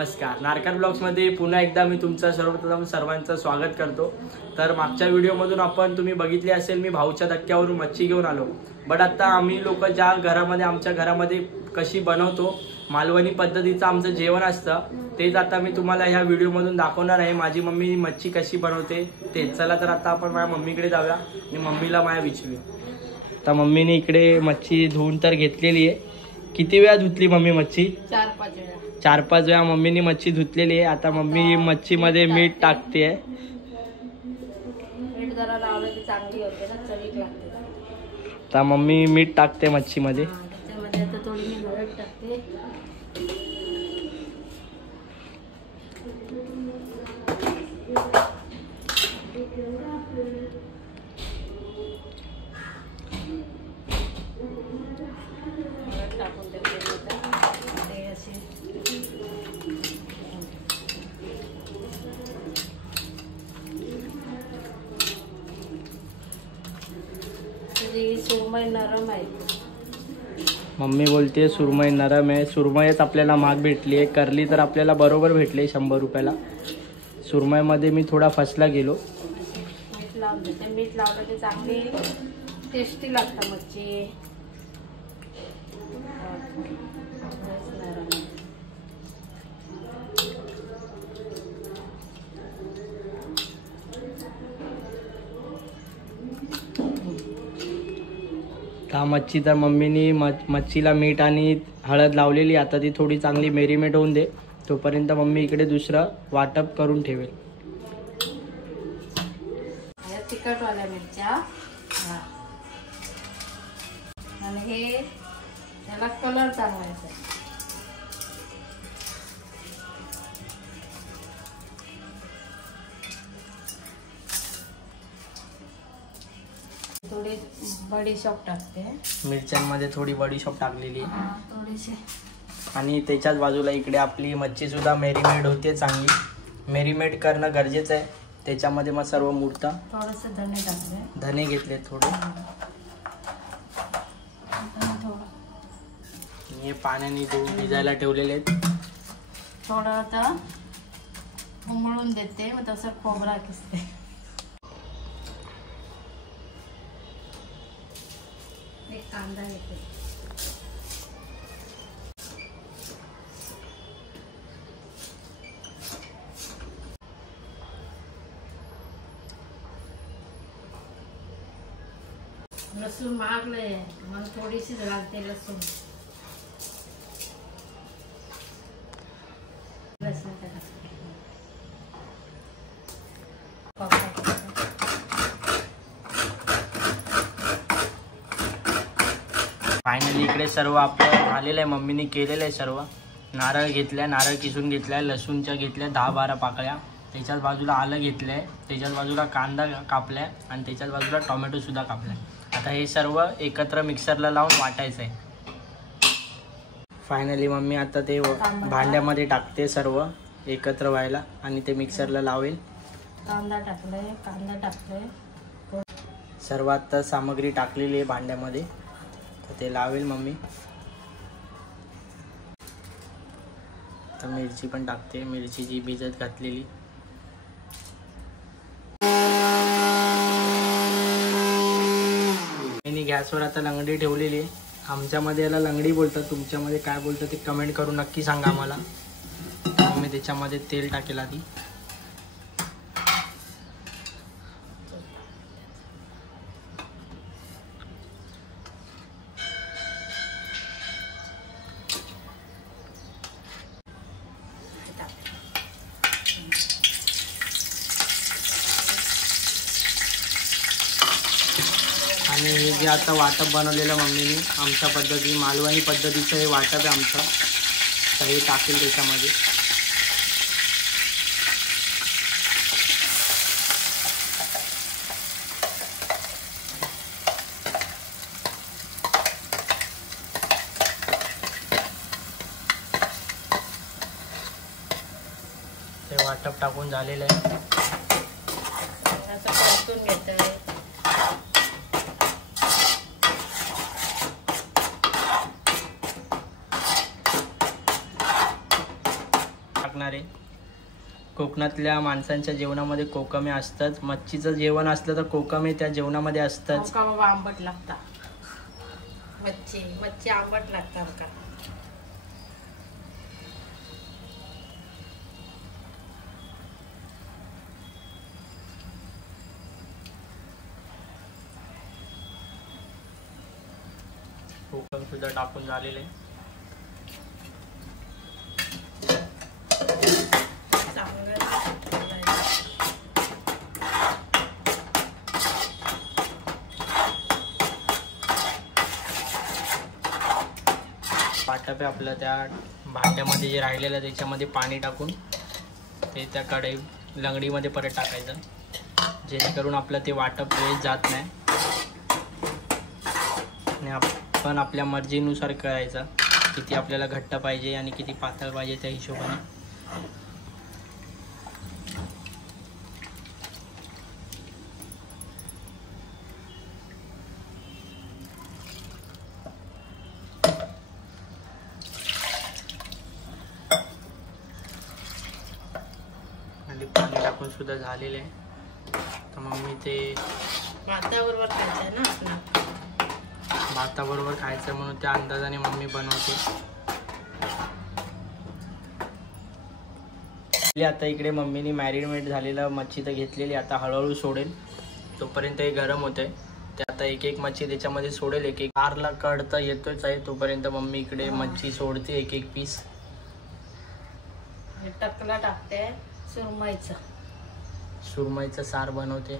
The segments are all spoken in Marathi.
नमस्कार. नारकर ब्लॉग्समध्ये पुन्हा एकदा मी तुमचं सर्वप्रथम सर्वांचं स्वागत करतो. तर मागच्या व्हिडिओमधून आपण तुम्ही बघितले असेल मी भाऊच्या धक्क्यावरून मच्छी घेऊन आलो. बट आता आम्ही लोक ज्या घरामध्ये आमच्या घरामध्ये कशी बनवतो मालवणी पद्धतीचं आमचं जेवण असतं तेच आता मी तुम्हाला ह्या व्हिडिओमधून दाखवणार आहे. माझी मम्मी मच्छी कशी बनवते ते. चला तर आता आपण माझ्या मम्मीकडे जाऊया आणि मम्मीला माझ्या विचारूया. आता मम्मीने इकडे मच्छी धुवून तर घेतलेली आहे. किती वेळा धुतली मम्मी मच्छी? 4-5 वेळा. 4-5 वेळा मम्मीने मच्छी धुतलेली आहे. आता मम्मी मच्छीमध्ये मीठ टाकते. मीठ जरा लावलं की चांगली होते ना, चवीक लागते. आता मम्मी मीठ टाकते मच्छीमध्ये. त्याच्यामध्ये आता थोडी मी हळद टाकते. सुरमई नरम आहे. मम्मी बोलते सुरमई नरम आहे. सुरमईच आपल्याला महाग भेटली आहे. करली तर आपल्याला बरोबर भेटले 100 रुपयाला. सुरमईमध्ये मी थोडा फसला गेलो. मीठ लावून देते. मीठ लावलं की चांगली टेस्टी लागतं मच्छी. हा मच्छी तर मम्मीनी मच्छीला मीठ आणि हळद लावलेली. आता ती थोडी चांगली मेरीमेट होऊन दे तोपर्यंत मम्मी इकडे दुसरं वाटप करून ठेवेल. तिखटवाल्या मिरच्या आणि हे त्याला कलर चांगला येतो. थोडी बडीशॉप टाकते. मिरच्यांमध्ये थोडी बडीशॉप टाकलेली थोडीशी. आणि त्याच्याच बाजूला इकडे आपली मच्छी सुद्धा मेरीमेट होते चांगली. मेरीमेट करणं गरजेचं आहे. त्याच्यामध्ये मग सर्व मुरता. थोडेसे धने टाकले. धने घेतले थोडे. हे पाण्याने भिजायला ठेवलेले आहेत. थोडं आता उमळून देते मग तसं खोबरा किसते. एक कांदा घेते. लसूण मागले मग थोडीशी घालते लसूण. फायनली इकडे सर्व आपलं झालेलं आहे. मम्मीने केलेलं आहे सर्व. नारळ घेतलाय, नारळ किसून घेतलाय, लसूणच्या घेतल्या 10-12 पाकळ्या. त्याच्याच बाजूला आलं घेतलंय, त्याच्याच बाजूला कांदा कापलाय आणि त्याच्याच बाजूला टोमॅटो सुद्धा कापलाय. आता हे सर्व एकत्र मिक्सरला लावून वाटायचं आहे. फायनली मम्मी आता ते भांड्यामध्ये टाकते सर्व एकत्र व्हायला आणि ते मिक्सरला लावेल. कांदा टाकले. सर्व आता सामग्री टाकलेली आहे भांड्यामध्ये. तर ते लावेल मम्मी. तर मिरची पण टाकते. मिरचीची भिजत घातलेली. मी गॅसवर आता लंगडी ठेवलेली आहे. आमच्यामध्ये याला लंगडी बोलतात, तुमच्यामध्ये काय बोलतात ते कमेंट करून नक्की सांगा मला. मी त्याच्यामध्ये तेल टाकेल आधी. आणि हे जे आता वाटप बनवलेलं मम्मीने आमच्या पद्धती मालवणी पद्धतीचं हे वाटप आहे आमचं. तर हे टाकेल त्याच्यामध्ये. ते वाटप टाकून झालेलं आहे. आता परतून घेते. कोकणातल्या माणसांच्या जेवणामध्ये कोकमे असतात. मच्छीचं जेवण असलं तर कोकमे त्या जेवणामध्ये असतात. का बाबा आंबट लागता मच्छी आंबट लागतात का. कोकम सुद्धा टाकून झालेले. वाटप आपलं त्या भांड्यामध्ये जे राहिलेलं आहे त्याच्यामध्ये पाणी टाकून ते त्या कढई लंगडीमध्ये परत टाकायचं, जेणेकरून आपलं ते वाटप वेस्ट जात नाही. आणि आपण आपल्या मर्जीनुसार करायचा, किती आपल्याला घट्ट पाहिजे आणि किती पातळ पाहिजे त्या हिशोबाने. आणि पाणी टाकून सुद्धा झालेले आहे. तर मग मी ते भाताबरोबर खायचं ना आपलं, भाताबरोबर खायचं म्हणून त्या अंदाजाने मम्मी बनवते. आता इकडे मम्मीने मॅरिनेट झालेलं मच्छी तर घेतलेली, आता हळूहळू सोडेल. तोपर्यंत हे गरम होत आहे. ते आता एक एक मच्छी त्याच्यामध्ये सोडेल. एक एक कारला कढता येतोच आहे. तोपर्यंत मम्मी इकडे मच्छी सोडते एक एक पीस. टकला टाकते सुरमईचं सार बनवते.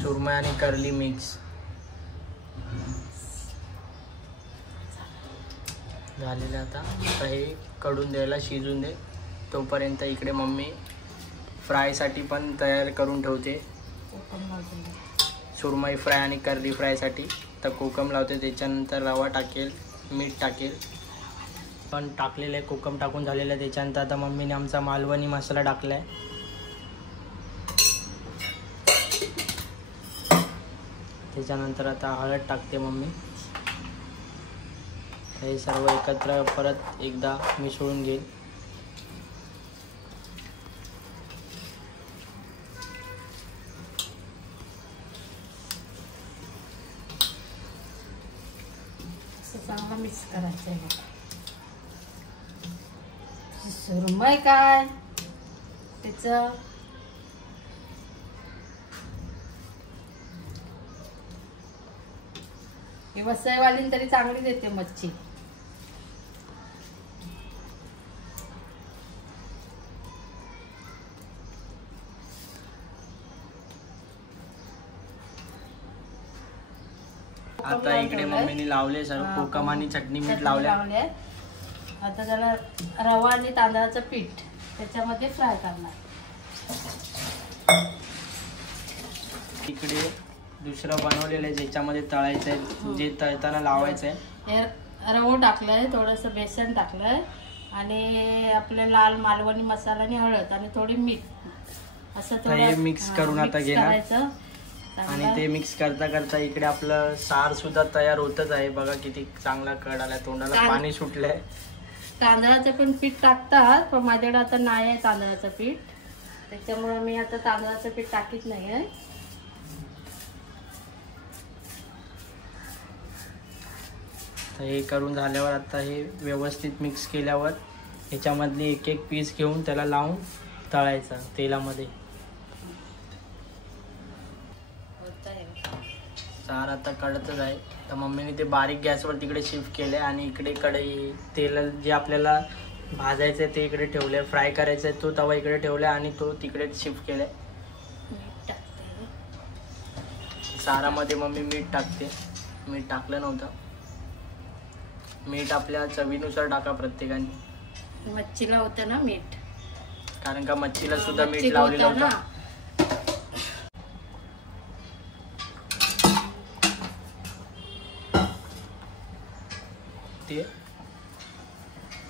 सुरमई आणि कर्ली मिक्स झालेलं. आता हे कडून द्यायला शिजून दे. तोपर्यंत इकडे मम्मी फ्रायसाठी पण तयार करून ठेवते. सुरमई फ्राय आणि कर्ली फ्रायसाठी तर कोकम लावते. त्याच्यानंतर रवा टाकेल, मीठ टाकेल. पण टाकलेलं आहे, कोकम टाकून झालेलं आहे. त्याच्यानंतर आता मम्मीने आमचा मालवणी मसाला टाकला आहे. त्याच्यानंतर आता हळद टाकते मम्मी. हे सर्व एकत्र परत एकदा मिसळून घेईल. चांगला मिक्स करायचं आहे. सुरमई काय तिचं वसईवालीन तरी चांगली देते मच्छी. आता इकडे मम्मीने लावले सर्व कोकम आणि चटणी मीठ लावले. आता त्याला रवा आणि तांदळाचं पीठ त्याच्यामध्ये फ्राय करणार. इकडे दुसरं बनवलेलं आहे ज्याच्यामध्ये तळायचं आहे, जे तळताना लावायचं आहे. रवो टाकलंय, थोडंसं बेसन टाकलंय आणि आपले लाल मालवणी मसाला आणि हळद आणि थोडी मीठ असं थोडं मिक्स करून आता घेणार. आणि ते मिक्स करता करता इकडे आपलं सार सुद्धा तयार होतच आहे. बघा किती चांगला कड आला, तोंडाला पाणी सुटलंय. तांदळाचं पण पीठ टाकतात, पण माझ्याकडे आता नाही आहे तांदळाचं पीठ, त्याच्यामुळे मी आता तांदळाचं पीठ टाकीत नाही आहे. हे करून झाल्यावर आता हे व्यवस्थित मिक्स केल्यावर ह्याच्यामधली एक एक पीस घेऊन त्याला लावून तळायचं तेलामध्ये. सार आता कळतच आहे. तर मम्मीने ते बारीक गॅसवर तिकडे शिफ्ट केले आणि इकडे कढई तेल जे आपल्याला भाजायचं आहे ते इकडे ठेवले. फ्राय करायचं आहे तो तवा इकडे ठेवला आणि तो तिकडे शिफ्ट केलाय. सारामध्ये मम्मी मीठ टाकते. मीठ टाकलं नव्हतं. मीठ आपल्या चवीनुसार टाका प्रत्येकाने. मच्छीला होतं ना मीठ, कारण का मच्छीला सुद्धा मीठ लावलेलं होतं.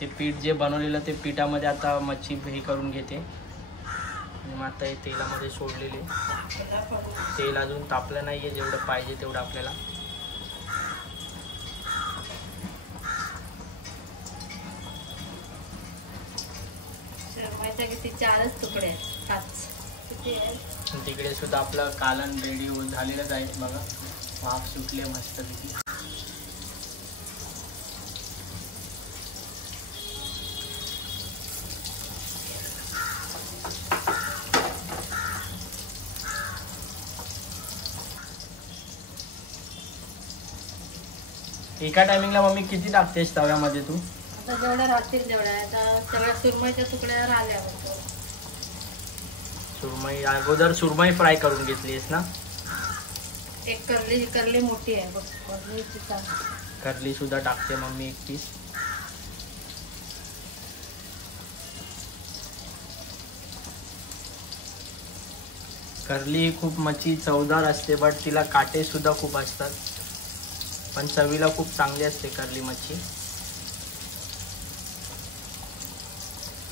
ते पीठ जे बनवलेलं ते पिठामध्ये आता मच्छी हे करून घेते. आणि मग आता हे तेलामध्ये सोडलेले. तेल अजून तापलं नाही आहे, जेवढं पाहिजे तेवढं आपल्याला. बघता किती 4च तुकडे आहेत. 5 किती आहेत. तिकडे सुद्धा आपलं कालन रेडी झालेलंच आहे बघा. वाफ सुटले मस्त पैकी. एका टायमिंगला मम्मी किती टाकतेस तव्यामध्ये तू? आता जेवढ्या राहतील तेवढ्या. आता सगळ्या सुरमईच्या तुकड्यावर आल्या. सुरमई अगोदर सुरमई फ्राय करून घेतलीस ना? एक करली मोठी आहे बघ. करली सुद्धा टाकते मम्मी 1 पीस. करली खूप मच्छी चवदार असते, बट तिला काटे सुद्धा खूप असतात, पण चवीला खूप चांगली असते करली मच्छी.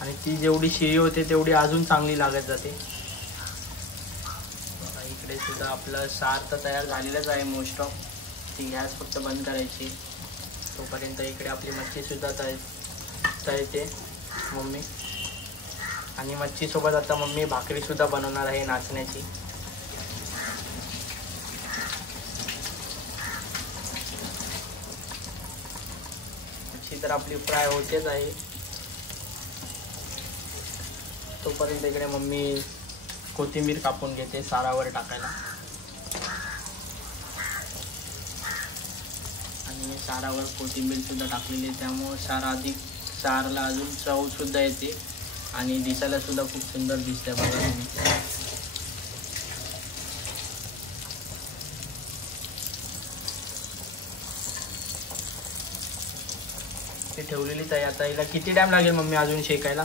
आणि ती जेवढी शिळी होते तेवढी अजून चांगली लागत जाते. इकडे सुद्धा आपलं सार तर तयार झालेलंच आहे मोस्ट ऑफ. ती गॅस फक्त बंद करायची. तोपर्यंत इकडे आपली मच्छी सुद्धा तळते मम्मी. आणि मच्छी सोबत आता मम्मी भाकरी सुद्धा बनवणार आहे नाचण्याची. मच्छी तर आपली फ्राय होतेच आहे. तोपर्यंत इकडे मम्मी कोथिंबीर कापून घेते सारावर टाकायला. आणि सारावर कोथिंबीर सुद्धा टाकलेली आहे, त्यामुळे सारला अजून चव सुद्धा येते आणि दिसायला सुद्धा खूप सुंदर दिसते बघा. ते ठेवलेलीच आहे. आता हिला किती टाइम लागेल मम्मी अजून शेकायला?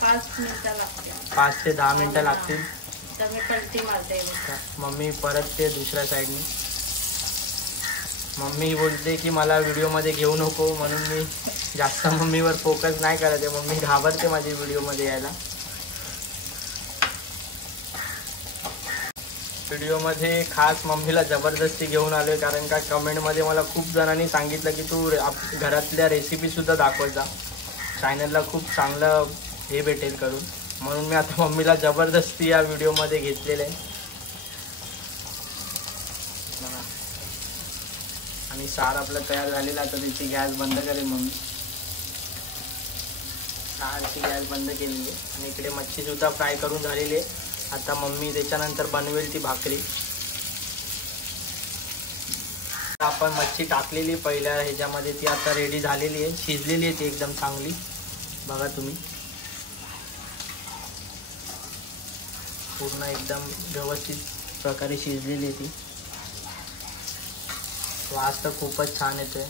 5 मिनिटं लागतील. 5 ते 10 मिनिटं लागतील. मी पलटी मारते मम्मी परत ते दुसऱ्या साईडनी. मम्मी बोलते की मला व्हिडिओमध्ये घेऊ नको, म्हणून मी जास्त मम्मीवर फोकस नाही करत आहे. मम्मी घाबरते माझी व्हिडिओमध्ये यायला. व्हिडिओमध्ये खास मम्मीला जबरदस्ती घेऊन आलो आहे, कारण का कमेंटमध्ये मला खूप जणांनी सांगितलं की तू घरातल्या रेसिपीसुद्धा दाखवत जा, चॅनलला खूप चांगलं हे भेटेल करून. म्हणून मी आता मम्मीला जबरदस्ती या व्हिडिओमध्ये घेतलेलं आहे. आणि सार आपलं तयार झालेलं आहे. तर तिची गॅस बंद करेल मम्मी. सारची गॅस बंद केलेली आहे. आणि इकडे मच्छीसुद्धा फ्राय करून झालेली आहे. आता मम्मी त्याच्यानंतर बनवेल ती भाकरी. आपण मच्छी टाकलेली पहिल्या ह्याच्यामध्ये, ती आता रेडी झालेली आहे, शिजलेली आहे ती एकदम चांगली. बघा तुम्ही पूर्ण एकदम व्यवस्थित प्रकारे शिजलेली आहे ती. वास तर खूपच छान येतोय.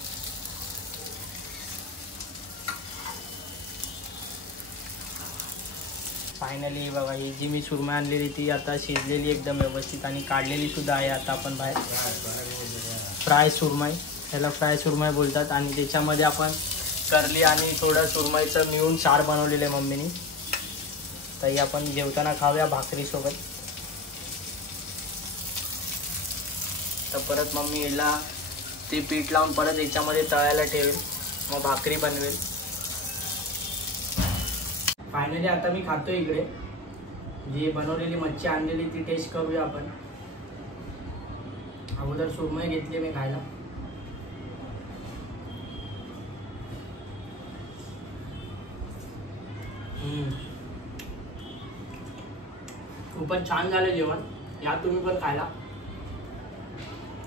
फायनली बघा ही जी मी सुरमई आणलेली ती आता शिजलेली एकदम व्यवस्थित आणि काढलेली सुद्धा आहे. आता आपण बाहेर फ्राय सुरमई, ह्याला फ्राय सुरमई बोलतात. आणि त्याच्यामध्ये आपण करली आणि थोडं सुरमईचं मिळून सार बनवलेलं आहे मम्मीनी. तर आपण जेवताना खाऊया भाकरीसोबत. तर परत मम्मी याला ते पीठ लावून परत याच्यामध्ये तळायला ठेवेल, मग भाकरी बनवेल. फायनली आता मी खातोय. इकडे जी बनवलेली मच्छी आणलेली ती टेस्ट करूया आपण. अगोदर सुरमई घेतली मी खायला. खूपच छान झालं जेवण. या तुम्ही पण खायला.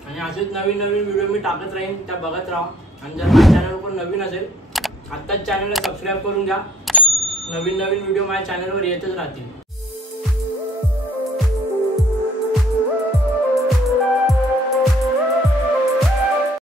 आणि असेच नवीन नवीन व्हिडिओ मी टाकत राहीन, त्या बघत राहा. आणि जर माझ्या चॅनलवर पण नवीन असेल आत्ताच चॅनलला सबस्क्राईब करून घ्या. नवीन नवीन व्हिडिओ माझ्या चॅनलवर येतच राहतील.